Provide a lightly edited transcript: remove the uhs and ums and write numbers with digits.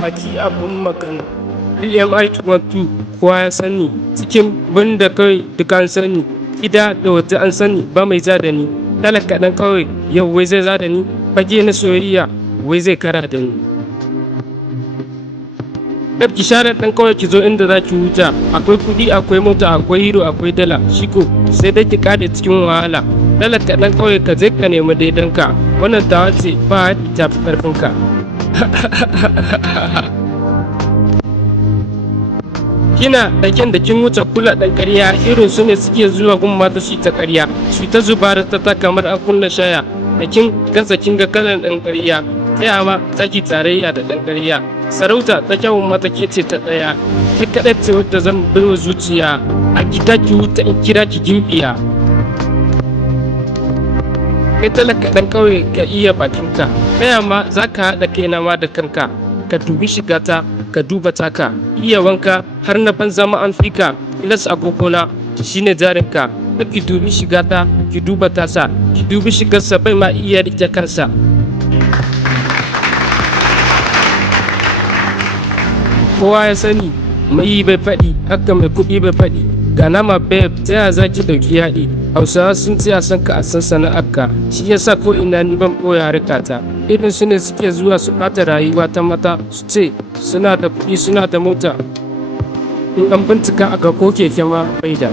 Baki abun magana. BMI 22 kowa ya sani, cikin banda kai duka an sani, gida da waje an sani ba mai ja da ni. Talaka ɗan kawai yau wai zai za da ni, fage na soyayya wai zai kara da ni. Kar ki share ɗan kawai ki zo inda za ki huta, akwai kuɗi akwai mota akwai hero akwai dala, shiko sai dai ki kare cikin wahala. Talaka ɗan kawai ka je ka nemi daidanka, wannan tawa ce ba haɗi ta fi ƙarfinka. Kina da kyan da kin wuce kula ɗan ƙarya, irin su ne suke zuwa gun mata shi ta ƙarya, su ta zuba da ta kamar an kunna shaya, da kin gasa kin ga kalan ɗan ƙarya, ta ma taki tarayya da ɗan ƙarya. Sarauta ta kyawun mata ke ce ta ɗaya, ta kaɗai ce wadda zan baiwa zuciya, a gida ki wuta in kira ki gimbiya. Kai talaka ɗan kawai ka iya bakinka, ta ma za ka haɗa kaina ma da kanka, ka dubi shigata ka duba taka, iya wanka har na banza ma an fika, ilas agogona shine jarinka. Ki dubi shigata ki duba tasa, ki dubi shigarsa bai ma iya rike kansa. Kowa ya sani mai bai faɗi, haka mai kuɗi bai faɗi. Ga nama babe ta yaya za ki ɗauki yaɗi, hausawa sun ce a san ka a san sana'arka, shi yasa ko ina ni ban ɓoye harkata. Irin su ne suke zuwa su ɓata rayuwa ta mata, su ce suna da kuɗi suna da mota, in an bincika aka ko keke ma bai da.